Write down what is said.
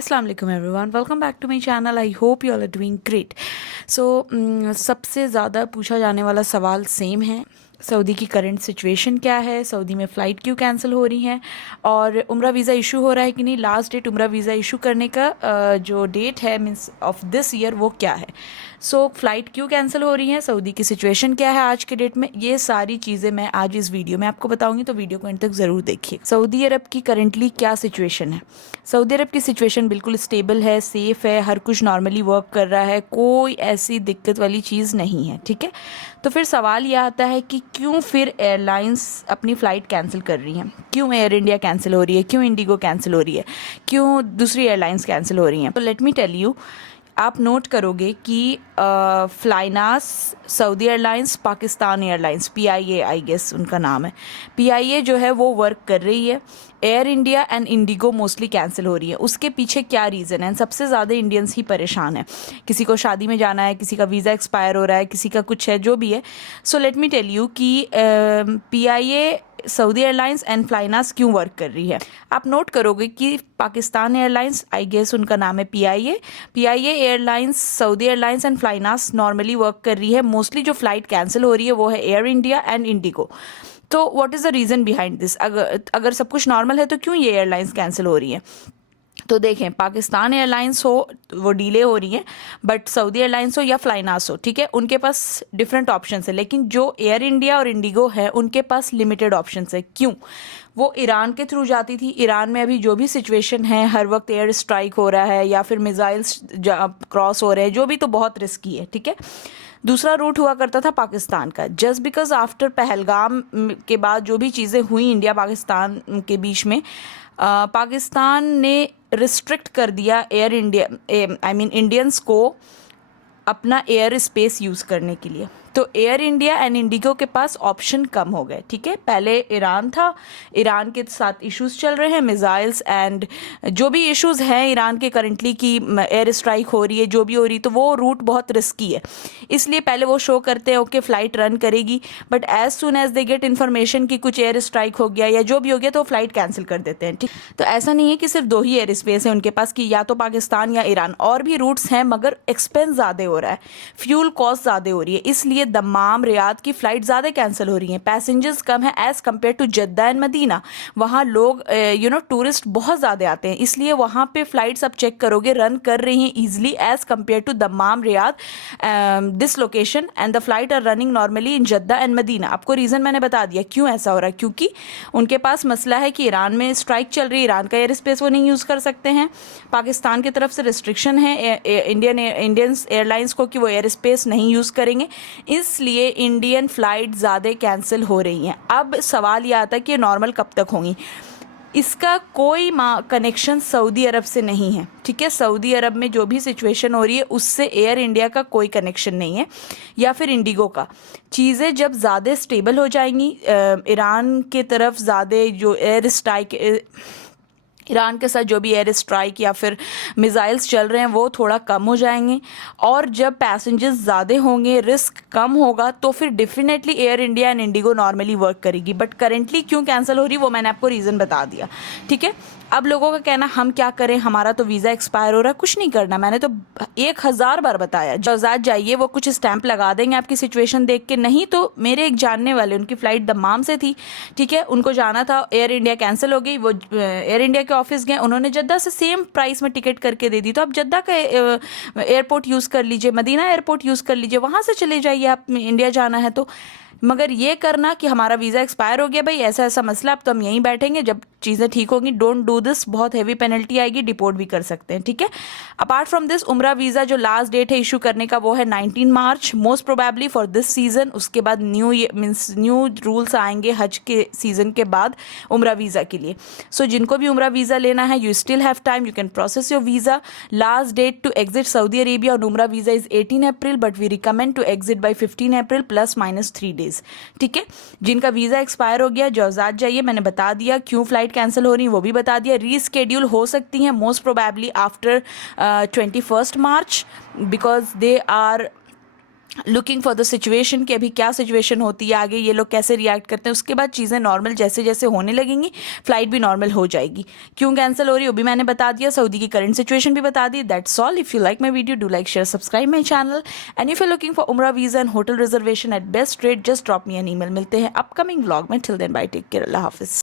अस्सलाम वालेकुम everyone, welcome back to my channel. I hope you all are doing great. So सबसे ज़्यादा पूछा जाने वाला सवाल सेम है, सऊदी की करंट सिचुएशन क्या है, सऊदी में फ़्लाइट क्यों कैंसिल हो रही हैं और उम्रा वीज़ा इशू हो रहा है कि नहीं। लास्ट डेट उम्रा वीज़ा इशू करने का जो डेट है मीन्स ऑफ दिस ईयर वो क्या है। सो फ़्लाइट क्यों कैंसिल हो रही हैं, सऊदी की सिचुएशन क्या है आज के डेट में, ये सारी चीज़ें मैं आज इस वीडियो में आपको बताऊंगी, तो वीडियो को एंड तक ज़रूर देखिए। सऊदी अरब की करंटली क्या सिचुएशन है। सऊदी अरब की सिचुएशन बिल्कुल स्टेबल है, सेफ़ है, हर कुछ नॉर्मली वर्क कर रहा है, कोई ऐसी दिक्कत वाली चीज़ नहीं है। ठीक है, तो फिर सवाल यह आता है कि क्यों फिर एयरलाइंस अपनी फ़्लाइट कैंसिल कर रही हैं, क्यों एयर इंडिया कैंसिल हो रही है, क्यों इंडिगो कैंसिल हो रही है, क्यों दूसरी एयरलाइंस कैंसिल हो रही हैं। तो लेट मी टेल यू, आप नोट करोगे कि Flynas, Saudi Airlines, Pakistan Airlines, PIA I guess उनका नाम है, PIA जो है वो वर्क कर रही है। Air India and Indigo mostly cancel हो रही है। उसके पीछे क्या रीज़न है, सबसे ज़्यादा इंडियंस ही परेशान है। किसी को शादी में जाना है, किसी का वीज़ा एक्सपायर हो रहा है, किसी का कुछ है, जो भी है। So let me tell you कि PIA, Saudi airlines and Flynas क्यों वर्क कर रही है। आप नोट करोगे कि पाकिस्तान एयरलाइंस, आई गेस उनका नाम है PIA Airlines, Saudi airlines and Flynas normally work कर रही है। मोस्टली जो फ्लाइट कैंसिल हो रही है वो है एयर इंडिया एंड इंडिगो। तो what is the reason behind this. अगर सब कुछ नॉर्मल है तो क्यों ये एयरलाइंस कैंसिल हो रही है। तो देखें, पाकिस्तान एयरलाइंस हो वो डिले हो रही है, बट सऊदी एयरलाइंस हो या फ्लाइनास हो, ठीक है, उनके पास डिफरेंट ऑप्शंस है। लेकिन जो एयर इंडिया और इंडिगो है उनके पास लिमिटेड ऑप्शंस है। क्यों? वो ईरान के थ्रू जाती थी। ईरान में अभी जो भी सिचुएशन है, हर वक्त एयर स्ट्राइक हो रहा है या फिर मिसाइल्स क्रॉस हो रहे हैं, जो भी, तो बहुत रिस्की है। ठीक है, दूसरा रूट हुआ करता था पाकिस्तान का। जस्ट बिकॉज आफ्टर पहलगाम के बाद जो भी चीज़ें हुई इंडिया पाकिस्तान के बीच में, पाकिस्तान ने रिस्ट्रिक्ट कर दिया air India, I mean Indians को अपना एयर स्पेस यूज़ करने के लिए। तो एयर इंडिया एंड इंडिगो के पास ऑप्शन कम हो गए। ठीक है, पहले ईरान था, ईरान के साथ इश्यूज चल रहे हैं, मिसाइल्स एंड जो भी इश्यूज हैं ईरान के करंटली की एयर स्ट्राइक हो रही है, जो भी हो रही, तो वो रूट बहुत रिस्की है। इसलिए पहले वो शो करते हैं ओके फ्लाइट रन करेगी, but as soon as they get information कि कुछ एयर स्ट्राइक हो गया या जो भी हो गया, तो फ्लाइट कैंसिल कर देते हैं। ठीक, तो ऐसा नहीं है कि सिर्फ दो ही एयर स्पेस है उनके पास, कि या तो पाकिस्तान या ईरान, और भी रूट्स हैं, मगर एक्सपेंस ज़्यादा हो रहा है, फ्यूल कॉस्ट ज़्यादा हो रही है, इसलिए दमाम, रियाद की फ़्लाइट ज़्यादा कैंसिल हो रही हैं। पैसेंजर्स कम है as compare to Jeddah and Medina. वहाँ लोग टूरिस्ट बहुत ज़्यादा आते हैं, इसलिए वहाँ पे फ़्लाइट्स आप चेक करोगे रन कर रही हैं easily as compare to Dammam, Riyadh, this location, and the flight are running normally in Jeddah and Medina. आपको रीज़न मैंने बता दिया क्यों ऐसा हो रहा है, क्योंकि उनके पास मसला है कि ईरान में स्ट्राइक चल रही है, ईरान का एयर स्पेस वो नहीं यूज़ कर सकते हैं। पाकिस्तान की तरफ से रिस्ट्रिक्शन है इंडियन एयरलाइंस को कि वो एयर स्पेस नहीं यूज़ करेंगे, इसलिए इंडियन फ़्लाइट ज़्यादा कैंसिल हो रही हैं। अब सवाल ये आता है कि नॉर्मल कब तक होंगी। इसका कोई कनेक्शन सऊदी अरब से नहीं है। ठीक है, सऊदी अरब में जो भी सिचुएशन हो रही है उससे एयर इंडिया का कोई कनेक्शन नहीं है, या फिर इंडिगो का। चीज़ें जब ज़्यादा स्टेबल हो जाएंगी, ईरान के तरफ ज़्यादा जो एयर स्ट्राइक, ईरान के साथ जो भी एयर स्ट्राइक या फिर मिसाइल्स चल रहे हैं वो थोड़ा कम हो जाएंगे, और जब पैसेंजर्स ज़्यादा होंगे, रिस्क कम होगा, तो फिर definitely air India and Indigo normally work करेगी। बट करेंटली क्यों कैंसिल हो रही है वो मैंने आपको रीज़न बता दिया। ठीक है, अब लोगों का कहना हम क्या करें, हमारा तो वीज़ा एक्सपायर हो रहा है। कुछ नहीं करना, मैंने तो 1000 बार बताया, जजात जाइए, वो कुछ स्टैंप लगा देंगे आपकी सिचुएशन देख के। नहीं तो मेरे एक जानने वाले, उनकी फ़्लाइट दम्माम से थी, ठीक है, उनको जाना था, एयर इंडिया कैंसिल हो गई, वो एयर इंडिया के ऑफिस गए, उन्होंने जद्दा से सेम प्राइस में टिकट करके दे दी। तो आप जद्दा का एयरपोर्ट यूज़ कर लीजिए, मदीना एयरपोर्ट यूज़ कर लीजिए, वहाँ से चले जाइए आप, इंडिया जाना है तो। मगर ये करना कि हमारा वीज़ा एक्सपायर हो गया भाई, ऐसा ऐसा मसला, अब तो हम यहीं बैठेंगे, जब चीज़ें ठीक होंगी, डोंट डू दिस, बहुत हैवी पेनल्टी आएगी, डिपोर्ट भी कर सकते हैं। ठीक है, अपार्ट फ्रॉम दिस, उम्रा वीज़ा जो लास्ट डेट है इशू करने का वो है 19 March, most probably for this season. उसके बाद न्यू मीन्स न्यू रूल्स आएंगे हज के सीज़न के बाद उम्रा वीज़ा के लिए। सो जिनको भी उम्रा वीज़ा लेना है, you still have time, you can process your visa. Last date to exit Saudi Arabia और उम्रा visa is 18 April, but we recommend to exit by 15 April ±3 days. ठीक है, जिनका वीज़ा एक्सपायर हो गया जौजात जाइए, मैंने बता दिया क्यों फ्लाइट कैंसिल हो रही है वो भी बता दिया। रीस्केड्यूल हो सकती हैं most probably after 21 March, because they are looking for the situation कि अभी क्या सिचुएशन होती है, आगे ये लोग कैसे रिएक्ट करते हैं। उसके बाद चीज़ें नॉर्मल जैसे जैसे होने लगेंगी, फ्लाइट भी नॉर्मल हो जाएगी। क्यों कैंसिल हो रही है वो भी मैंने बता दिया, सऊदी की करंट सिचुएशन भी बता दी। That's all. If you like my video, do like, share, subscribe my channel. And if you looking for उमरा visa and hotel reservation at best rate, just drop me an email. मिलते हैं upcoming vlog में। Till then bye, take care, अल्लाह हाफिज़।